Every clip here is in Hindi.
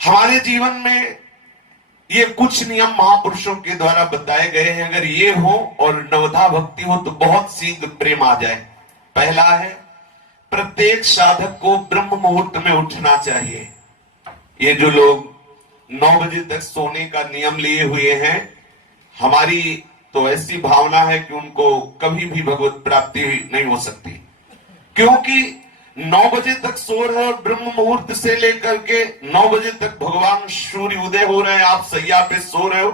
हमारे जीवन में ये कुछ नियम महापुरुषों के द्वारा बताए गए हैं। अगर ये हो और नवधा भक्ति हो तो बहुत शीघ्र प्रेम आ जाए। पहला है, प्रत्येक साधक को ब्रह्म मुहूर्त में उठना चाहिए। ये जो लोग 9 बजे तक सोने का नियम लिए हुए हैं, हमारी तो ऐसी भावना है कि उनको कभी भी भगवत प्राप्ति नहीं हो सकती, क्योंकि 9 बजे तक सो रहे हैं। ब्रह्म मुहूर्त से लेकर के 9 बजे तक भगवान सूर्य उदय हो रहे हैं, आप सैया पे सो रहे हो,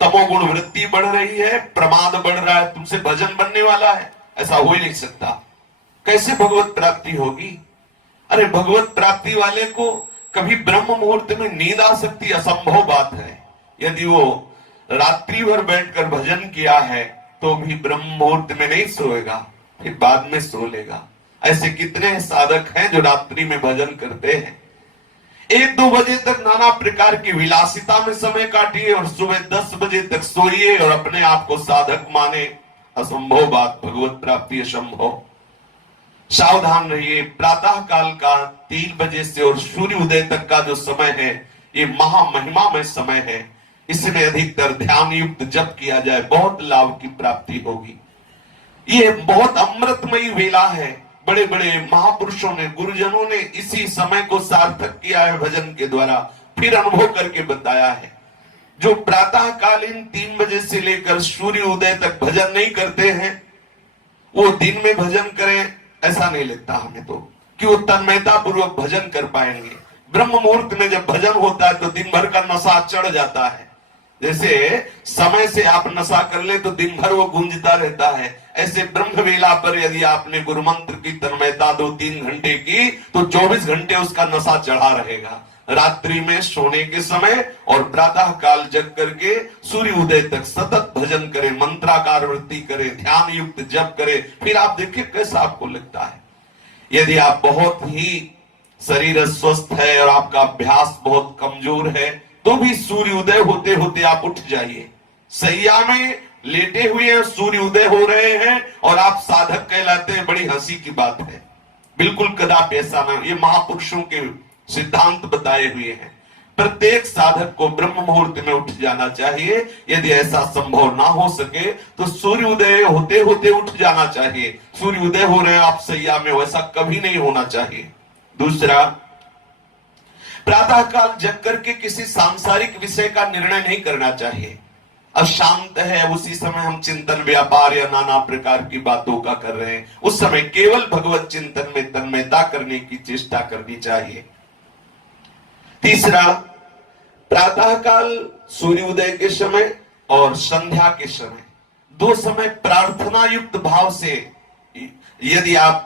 तमोगुण वृत्ति बढ़ रही है, प्रमाद बढ़ रहा है, तुमसे भजन बनने वाला है, ऐसा हो ही नहीं सकता। कैसे भगवत प्राप्ति होगी? अरे भगवत प्राप्ति वाले को कभी ब्रह्म मुहूर्त में नींद आ सकती? असंभव बात है। यदि वो रात्रि भर बैठकर भजन किया है तो भी ब्रह्म मुहूर्त में नहीं सोएगा, फिर बाद में सो लेगा। ऐसे कितने साधक हैं जो रात्रि में भजन करते हैं। 1-2 बजे तक नाना प्रकार की विलासिता में समय काटिए और सुबह 10 बजे तक सोइए और अपने आप को साधक माने। असंभव बात, भगवत प्राप्ति असंभव। सावधान रहिए। प्रातः काल का 3 बजे से और सूर्य उदय तक का जो समय है, ये महामहिमामय समय है। इसमें अधिकतर ध्यान युक्त जप किया जाए, बहुत लाभ की प्राप्ति होगी। ये बहुत अमृतमयी वेला है। बड़े बड़े महापुरुषों ने, गुरुजनों ने इसी समय को सार्थक किया है भजन के द्वारा, फिर अनुभव करके बताया है। जो प्रातः कालीन 3 बजे से लेकर सूर्य उदय तक भजन नहीं करते हैं, वो दिन में भजन करें ऐसा नहीं लगता हमें तो, कि वो तन्मयता पूर्वक भजन कर पाएंगे। ब्रह्म मुहूर्त में जब भजन होता है तो दिन भर का नशा चढ़ जाता है। जैसे समय से आप नशा कर ले तो दिन भर वो गूंजता रहता है, ऐसे ब्रह्म वेला पर यदि आपने गुरु मंत्र की तन्मयता 2-3 घंटे की तो 24 घंटे उसका नशा चढ़ा रहेगा। रात्रि में सोने के समय और प्रातः काल जग करके सूर्य उदय तक सतत भजन करें, मंत्राकार वृत्ति करें, ध्यान युक्त जप करें, फिर आप देखिए कैसा आपको लगता है। यदि आप बहुत ही शरीर स्वस्थ है और आपका अभ्यास बहुत कमजोर है तो भी सूर्य उदय होते होते आप उठ जाइए। सैया में लेटे हुए हैं, सूर्य उदय हो रहे हैं और आप साधक कहलाते हैं, बड़ी हंसी की बात है। बिल्कुल कदापि ऐसा ना, ये महापुरुषों के सिद्धांत बताए हुए हैं। प्रत्येक साधक को ब्रह्म मुहूर्त में उठ जाना चाहिए। यदि ऐसा संभव ना हो सके तो सूर्य उदय होते होते उठ जाना चाहिए। सूर्य उदय हो रहे हैं आप सैया में, वैसा कभी नहीं होना चाहिए। दूसरा, प्रातः काल जग करके किसी सांसारिक विषय का निर्णय नहीं करना चाहिए। अशांत है, उसी समय हम चिंतन, व्यापार या नाना प्रकार की बातों का कर रहे हैं, उस समय केवल भगवत चिंतन में तन्मयता करने की चेष्टा करनी चाहिए। तीसरा, प्रातः काल सूर्योदय के समय और संध्या के समय, 2 समय प्रार्थना युक्त भाव से, यदि आप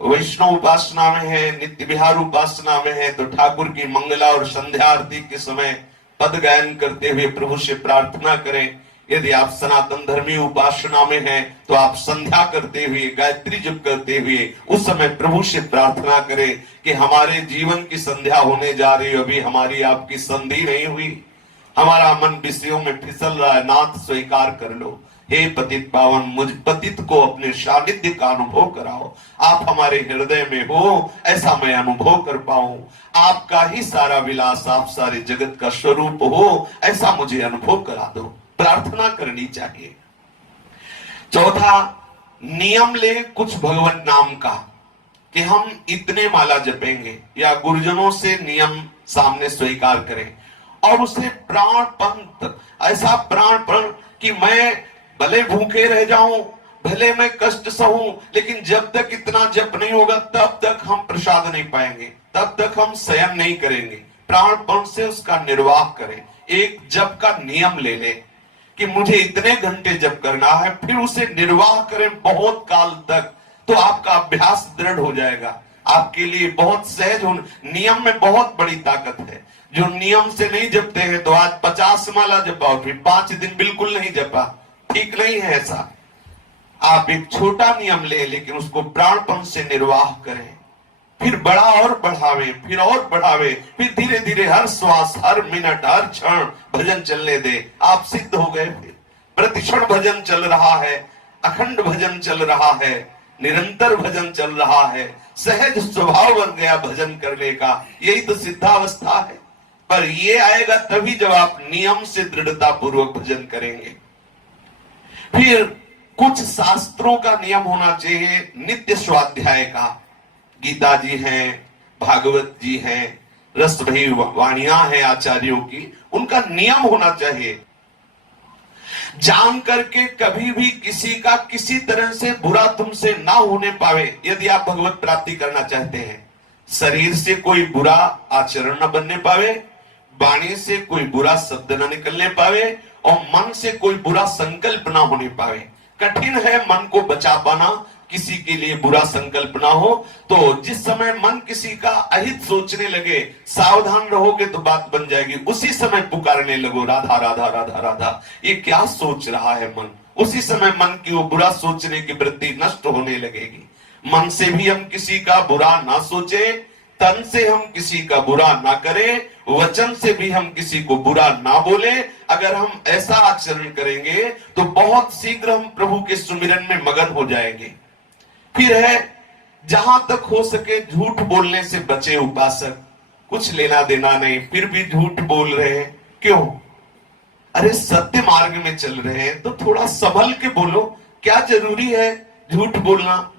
वैष्णव उपासना में है, नित्य विहार उपासना में है तो ठाकुर की मंगला और संध्या आरती के समय पद गायन करते हुए प्रभु से प्रार्थना करें। यदि आप सनातन धर्मी उपासना में हैं तो आप संध्या करते हुए, गायत्री जप करते हुए उस समय प्रभु से प्रार्थना करें कि हमारे जीवन की संध्या होने जा रही है, अभी हमारी आपकी संधि नहीं हुई, हमारा मन विषयों में फिसल रहा है, नाथ स्वीकार कर लो। हे पतित पावन, मुझ पतित को अपने सानिध्य का अनुभव कराओ। आप हमारे हृदय में हो, ऐसा मैं अनुभव कर पाऊं। आपका ही सारा विलास, आप सारे जगत का स्वरूप हो, ऐसा मुझे अनुभव करा दो। प्रार्थना करनी चाहिए। चौथा, नियम ले कुछ भगवान नाम का, कि हम इतने माला जपेंगे, या गुरुजनों से नियम सामने स्वीकार करें और उसे प्राणपण, ऐसा प्राणपण कि मैं भले भूखे रह जाऊं, भले मैं कष्ट सहूं, लेकिन जब तक इतना जप नहीं होगा तब तक हम प्रसाद नहीं पाएंगे, तब तक हम शयन नहीं करेंगे। प्राणपण से उसका निर्वाह करें। एक जप का नियम ले लें कि मुझे इतने घंटे जप करना है, फिर उसे निर्वाह करें बहुत काल तक, तो आपका अभ्यास दृढ़ हो जाएगा। आपके लिए बहुत सहज हो। नियम में बहुत बड़ी ताकत है। जो नियम से नहीं जपते हैं तो आज 50 माला जपाओ, फिर 5 दिन बिल्कुल नहीं जपा, ठीक नहीं है ऐसा। आप एक छोटा नियम ले, लेकिन उसको प्राणपण से निर्वाह करें, फिर बड़ा और बढ़ावे, फिर और बढ़ावे, फिर धीरे धीरे हर श्वास, हर मिनट, हर क्षण भजन चलने दे। आप सिद्ध हो गए। फिर प्रतिक्षण भजन चल रहा है, अखंड भजन चल रहा है, निरंतर भजन चल रहा है, सहज स्वभाव बन गया भजन करने का। यही तो सिद्धावस्था है। पर ये आएगा तभी जब आप नियम से दृढ़ता पूर्वक भजन करेंगे। फिर कुछ शास्त्रों का नियम होना चाहिए, नित्य स्वाध्याय का। गीता जी हैं, भागवत जी हैं, रस भरी वाणियां हैं आचार्यों की, उनका नियम होना चाहिए। जान करके कभी भी किसी का किसी तरह से बुरा तुमसे ना होने पावे, यदि आप भगवत प्राप्ति करना चाहते हैं। शरीर से कोई बुरा आचरण न बनने पावे, वाणी से कोई बुरा शब्द न निकलने पावे, और मन से कोई बुरा संकल्प ना होने पावे। कठिन है मन को बचा पाना, किसी के लिए बुरा संकल्प ना हो। तो जिस समय मन किसी का अहित सोचने लगे, सावधान रहोगे तो बात बन जाएगी। उसी समय पुकारने लगो राधा राधा राधा राधा, ये क्या सोच रहा है मन, उसी समय मन की वो बुरा सोचने की वृत्ति नष्ट होने लगेगी। मन से भी हम किसी का बुरा ना सोचे, तन से हम किसी का बुरा ना करें, वचन से भी हम किसी को बुरा ना बोले। अगर हम ऐसा आचरण करेंगे तो बहुत शीघ्र हम प्रभु के सुमिरन में मगन हो जाएंगे। फिर है, जहां तक हो सके झूठ बोलने से बचे उपासक। कुछ लेना देना नहीं, फिर भी झूठ बोल रहे हैं, क्यों? अरे सत्य मार्ग में चल रहे हैं तो थोड़ा संभल के बोलो, क्या जरूरी है झूठ बोलना?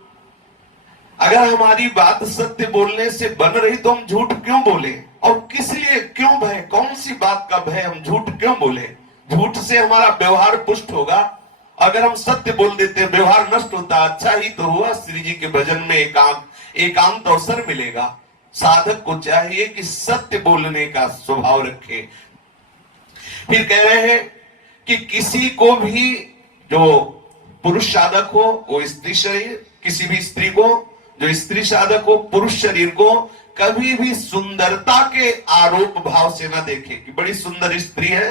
अगर हमारी बात सत्य बोलने से बन रही तो हम झूठ क्यों बोले? और किस लिए, क्यों भय, कौन सी बात का भय, हम झूठ क्यों बोले? झूठ से हमारा व्यवहार पुष्ट होगा। अगर हम सत्य बोल देते हैं व्यवहार नष्ट होता, अच्छा ही तो हुआ। श्री जी के भजन में एकांत अवसर मिलेगा। साधक को चाहिए कि सत्य बोलने का स्वभाव रखे। फिर कह रहे हैं कि किसी को भी, जो पुरुष साधक हो वो स्त्री शरीर, किसी भी स्त्री को, जो स्त्री साधक हो पुरुष शरीर को, कभी भी सुंदरता के आरोप भाव से ना देखे कि बड़ी सुंदर स्त्री है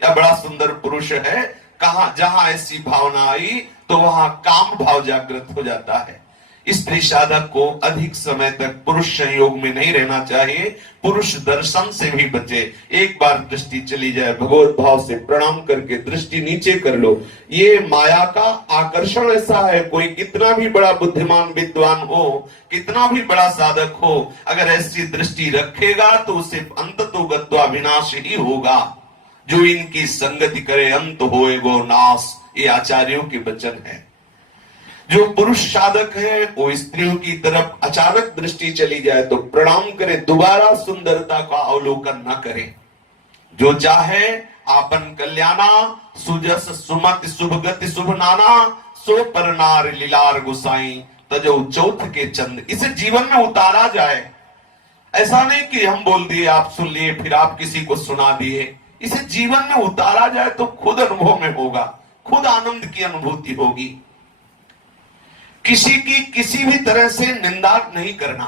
या बड़ा सुंदर पुरुष है। कहां जहां ऐसी भावना आई तो वहां काम भाव जागृत हो जाता है। स्त्री साधक को अधिक समय तक पुरुष संयोग में नहीं रहना चाहिए, पुरुष दर्शन से भी बचे। एक बार दृष्टि चली जाए, भगवत भाव से प्रणाम करके दृष्टि नीचे कर लो। ये माया का आकर्षण ऐसा है, कोई कितना भी बड़ा बुद्धिमान विद्वान हो, कितना भी बड़ा साधक हो, अगर ऐसी दृष्टि रखेगा तो उसे अंततोगत्वा विनाश ही होगा। जो इनकी संगति करे अंत होएगो नाश, ये आचार्यों के वचन है। जो पुरुष साधक है वो स्त्रियों की तरफ अचानक दृष्टि चली जाए तो प्रणाम करे, दोबारा सुंदरता का अवलोकन न करे। जो चाहे आपन कल्याणा, सुजस सुमति शुभ गति शुभ नाना, सो पर नार लीलार गुसाई, तजो चौथ के चंद। इसे जीवन में उतारा जाए। ऐसा नहीं कि हम बोल दिए आप सुन लिए फिर आप किसी को सुना दिए। इसे जीवन में उतारा जाए तो खुद अनुभव में होगा, खुद आनंद की अनुभूति होगी। किसी की किसी भी तरह से निंदा नहीं करना,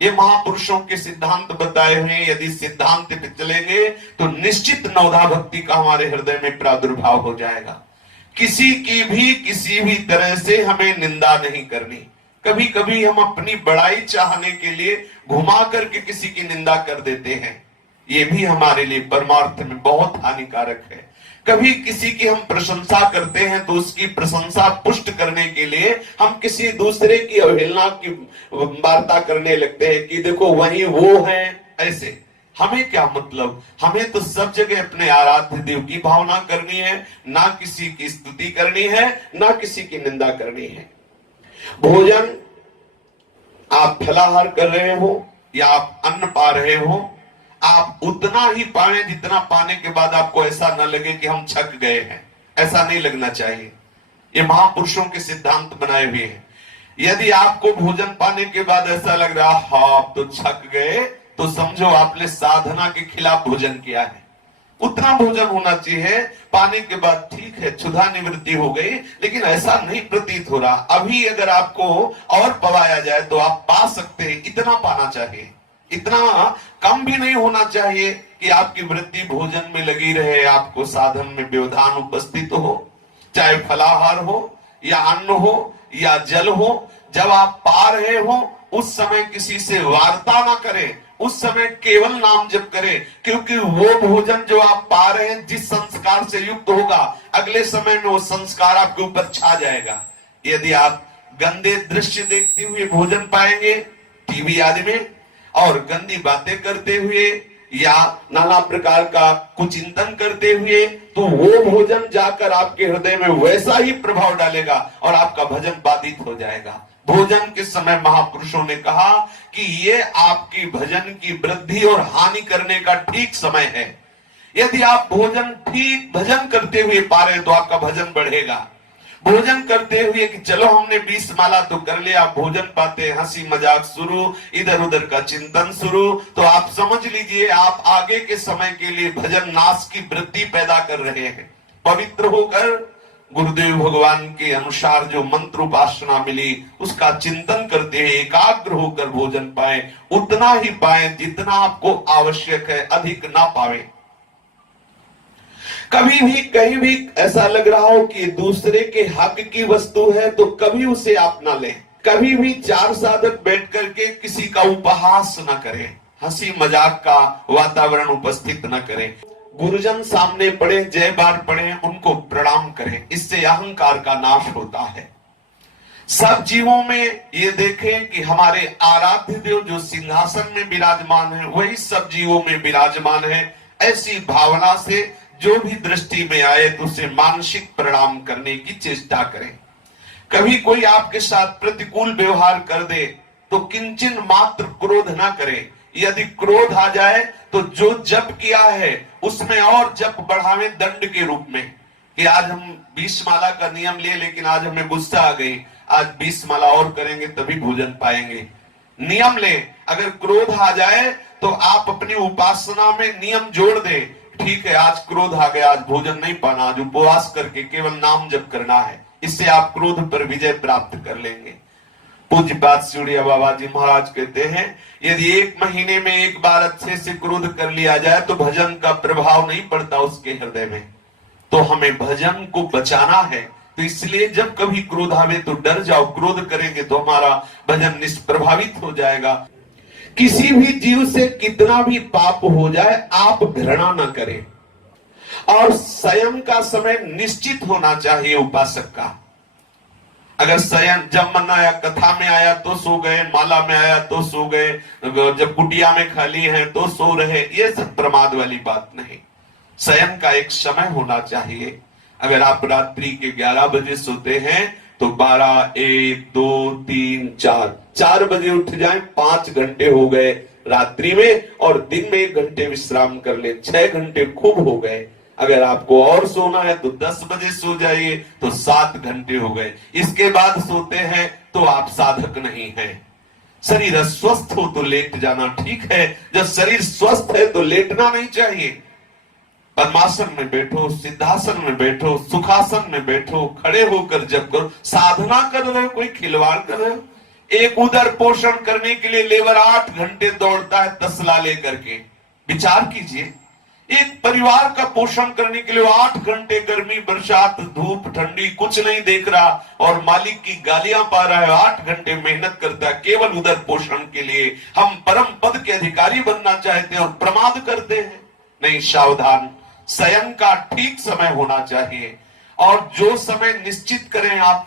ये महापुरुषों के सिद्धांत बताए हुए हैं। यदि सिद्धांत पे चलेंगे तो निश्चित नवधा भक्ति का हमारे हृदय में प्रादुर्भाव हो जाएगा। किसी की भी किसी भी तरह से हमें निंदा नहीं करनी। कभी कभी हम अपनी बड़ाई चाहने के लिए घुमा करके किसी की निंदा कर देते हैं, ये भी हमारे लिए परमार्थ में बहुत हानिकारक है। कभी किसी की हम प्रशंसा करते हैं तो उसकी प्रशंसा पुष्ट करने के लिए हम किसी दूसरे की अवहेलना की वार्ता करने लगते हैं कि देखो वही वो है। ऐसे हमें क्या मतलब, हमें तो सब जगह अपने आराध्य देव की भावना करनी है, ना किसी की स्तुति करनी है, ना किसी की निंदा करनी है। भोजन आप फलाहार कर रहे हो या आप अन्न पा रहे हो, आप उतना ही पाए जितना पाने के बाद आपको ऐसा न लगे कि हम छक गए हैं। ऐसा नहीं लगना चाहिए। ये महापुरुषों के सिद्धांत बनाए हुए हैं। यदि आपको भोजन पाने के बाद ऐसा लग रहा हाँ आप तो छक गए, तो समझो आपने साधना के खिलाफ भोजन किया है। उतना भोजन होना चाहिए, पाने के बाद ठीक है क्षुधा निवृत्ति हो गई, लेकिन ऐसा नहीं प्रतीत हो रहा। अभी अगर आपको और पवाया जाए तो आप पा सकते हैं, इतना पाना चाहिए। इतना कम भी नहीं होना चाहिए कि आपकी वृत्ति भोजन में लगी रहे, आपको साधन में व्यवधान उपस्थित हो। चाहे फलाहार हो या अन्न हो या जल हो, जब आप पा रहे हो उस समय किसी से वार्ता ना करें, उस समय केवल नाम जप करें, क्योंकि वो भोजन जो आप पा रहे हैं जिस संस्कार से युक्त होगा, अगले समय में वो संस्कार आपके ऊपर छा जाएगा। यदि आप गंदे दृश्य देखते हुए भोजन पाएंगे टीवी आदि में, और गंदी बातें करते हुए या नाना प्रकार का कुचिंतन करते हुए, तो वो भोजन जाकर आपके हृदय में वैसा ही प्रभाव डालेगा और आपका भजन बाधित हो जाएगा। भोजन के समय महापुरुषों ने कहा कि ये आपकी भजन की वृद्धि और हानि करने का ठीक समय है। यदि आप भोजन ठीक भजन करते हुए पा रहे तो आपका भजन बढ़ेगा। भोजन करते हुए कि चलो हमने 20 माला तो कर लिया, भोजन पाते हंसी मजाक शुरू, इधर उधर का चिंतन शुरू, तो आप समझ लीजिए आप आगे के समय के लिए भजन नाश की वृत्ति पैदा कर रहे हैं। पवित्र होकर गुरुदेव भगवान के अनुसार जो मंत्र उपासना मिली उसका चिंतन करते हैं, एकाग्र होकर भोजन पाए, उतना ही पाए जितना आपको आवश्यक है, अधिक ना पावे। कभी भी कहीं भी ऐसा लग रहा हो कि दूसरे के हक की वस्तु है तो कभी उसे आप ना लें। कभी भी चार साधक बैठ करके किसी का उपहास न करें, हंसी मजाक का वातावरण उपस्थित न करें। गुरुजन सामने पड़े, जय बार पड़े, उनको प्रणाम करें, इससे अहंकार का नाश होता है। सब जीवों में ये देखें कि हमारे आराध्य देव जो सिंहासन में विराजमान है वही सब जीवों में विराजमान है। ऐसी भावना से जो भी दृष्टि में आए तो उसे मानसिक प्रणाम करने की चेष्टा करें। कभी कोई आपके साथ प्रतिकूल व्यवहार कर दे तो किंचन मात्र क्रोध ना करें। यदि क्रोध आ जाए तो जो जप किया है उसमें और जप बढ़ावे दंड के रूप में, कि आज हम 20 माला का नियम लिए लेकिन आज हमें गुस्सा आ गई, आज 20 माला और करेंगे तभी भोजन पाएंगे। नियम ले, अगर क्रोध आ जाए तो आप अपनी उपासना में नियम जोड़ दे, ठीक है आज क्रोध आ गया, आज भोजन नहीं पाना, आज उपवास करके केवल नाम जप करना है, इससे आप क्रोध पर विजय प्राप्त कर लेंगे। पूज्य बात सिउड़िया बाबा जी महाराज कहते हैं यदि 1 महीने में एक बार अच्छे से क्रोध कर लिया जाए तो भजन का प्रभाव नहीं पड़ता उसके हृदय में। तो हमें भजन को बचाना है, तो इसलिए जब कभी क्रोध आवे तो डर जाओ, क्रोध करेंगे तो हमारा भजन निष्प्रभावित हो जाएगा। किसी भी जीव से कितना भी पाप हो जाए आप घृणा न करें, और स्वयं का समय निश्चित होना चाहिए उपासक का। अगर शयन जब मन आया, कथा में आया तो सो गए, माला में आया तो सो गए, जब कुटिया में खाली है तो सो रहे, ये सब प्रमाद वाली बात नहीं। शयन का एक समय होना चाहिए। अगर आप रात्रि के 11 बजे सोते हैं तो 12, 1, 2, 3, 4 बजे उठ जाएं, 5 घंटे हो गए रात्रि में, और दिन में 1 घंटे विश्राम कर ले, 6 घंटे खूब हो गए। अगर आपको और सोना है तो 10 बजे सो जाइए, तो 7 घंटे हो गए। इसके बाद सोते हैं तो आप साधक नहीं हैं। शरीर स्वस्थ हो तो लेट जाना ठीक है, जब शरीर स्वस्थ है तो लेटना नहीं चाहिए। पद्मासन में बैठो, सिद्धासन में बैठो, सुखासन में बैठो, खड़े होकर जब करो, साधना कर रहे हो, कोई खिलवाड़ कर रहे हो। एक उदर पोषण करने के लिए लेबर 8 घंटे दौड़ता है तसला लेकर के, विचार कीजिए। एक परिवार का पोषण करने के लिए 8 घंटे गर्मी बरसात धूप ठंडी कुछ नहीं देख रहा और मालिक की गालियां पा रहा है, 8 घंटे मेहनत करता है केवल उधर पोषण के लिए। हम परम पद के अधिकारी बनना चाहते हैं और प्रमाद करते हैं। नहीं, सावधान, शयन का ठीक समय होना चाहिए, और जो समय निश्चित करें आप।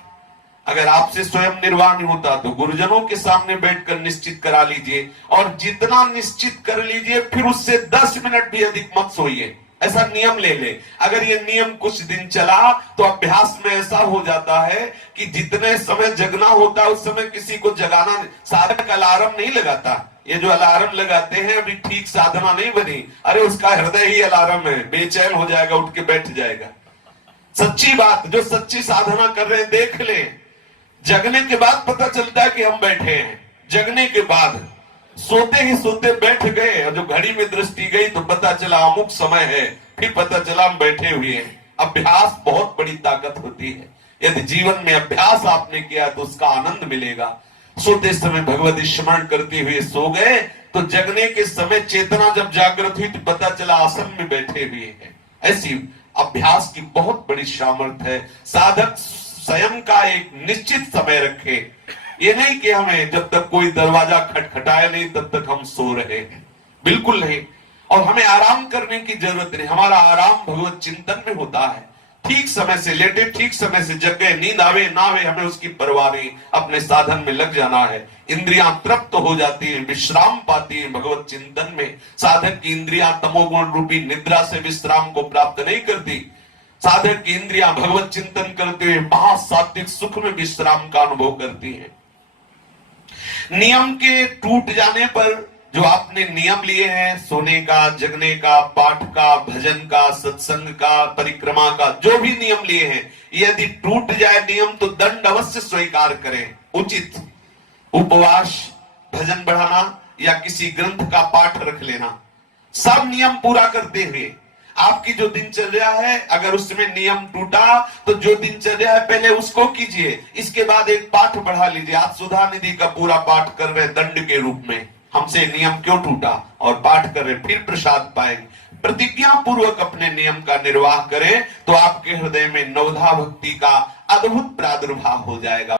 अगर आपसे स्वयं निर्वाह नहीं होता तो गुरुजनों के सामने बैठकर निश्चित करा लीजिए, और जितना निश्चित कर लीजिए फिर उससे 10 मिनट भी अधिक मत सोइए। ऐसा नियम ले ले। अगर ये नियम कुछ दिन चला तो अभ्यास में ऐसा हो जाता है कि जितने समय जगना होता है उस समय किसी को जगाना, साधक अलार्म नहीं लगाता। ये जो अलार्म लगाते हैं अभी ठीक साधना नहीं बनी, अरे उसका हृदय ही अलार्म है, बेचैन हो जाएगा, उठ के बैठ जाएगा। सच्ची बात, जो सच्ची साधना कर रहे हैं देख ले, जगने के बाद पता चलता है कि हम बैठे हैं। जगने के बाद सोते ही सोते बैठ गए, और जो घड़ी में दृष्टि गई तो पता चला अमुक समय है, फिर पता चला हम बैठे हुए हैं। अभ्यास बहुत बड़ी ताकत होती है। यदि जीवन में अभ्यास आपने किया तो उसका आनंद मिलेगा। सोते समय भगवती स्मरण करते हुए सो गए तो जगने के समय चेतना जब जागृत हुई तो पता चला आसन में बैठे हुए हैं। ऐसी अभ्यास की बहुत बड़ी सामर्थ्य है। साधक स्वयं का एक निश्चित समय रखे, ये नहीं कि हमें जब तक कोई दरवाजा खटखटाए नहीं तब तक हम सो रहे हैं, बिल्कुल नहीं। और हमें आराम करने की जरूरत नहीं, हमारा आराम भगवत चिंतन में होता है। ठीक समय से लेटे, ठीक समय से जग गए, नींद आवे ना आवे हमें उसकी परवाह नहीं, अपने साधन में लग जाना है। इंद्रियां तृप्त हो जाती हैं, विश्राम पाती हैं भगवत चिंतन में। साधक की इंद्रियां तमोगुण रूपी निद्रा से विश्राम को प्राप्त नहीं करती। साधक की इंद्रियां भगवत चिंतन करते हुए महासात्विक सुख में विश्राम का अनुभव करती हैं। नियम के टूट जाने पर जो आपने नियम लिए हैं, सोने का, जगने का, पाठ का, भजन का, सत्संग का, परिक्रमा का, जो भी नियम लिए हैं, यदि टूट जाए नियम तो दंड अवश्य स्वीकार करें। उचित उपवास, भजन बढ़ाना या किसी ग्रंथ का पाठ रख लेना, सब नियम पूरा करते हुए आपकी जो दिनचर्या है, अगर उसमें नियम टूटा तो जो दिनचर्या है पहले उसको कीजिए, इसके बाद एक पाठ बढ़ा लीजिए। आप सुधा निधि का पूरा पाठ कर रहे दंड के रूप में, हमसे नियम क्यों टूटा, और पाठ कर रहे, फिर प्रसाद पाएंगे। प्रतिज्ञा पूर्वक अपने नियम का निर्वाह करें तो आपके हृदय में नवधा भक्ति का अद्भुत प्रादुर्भाव हो जाएगा।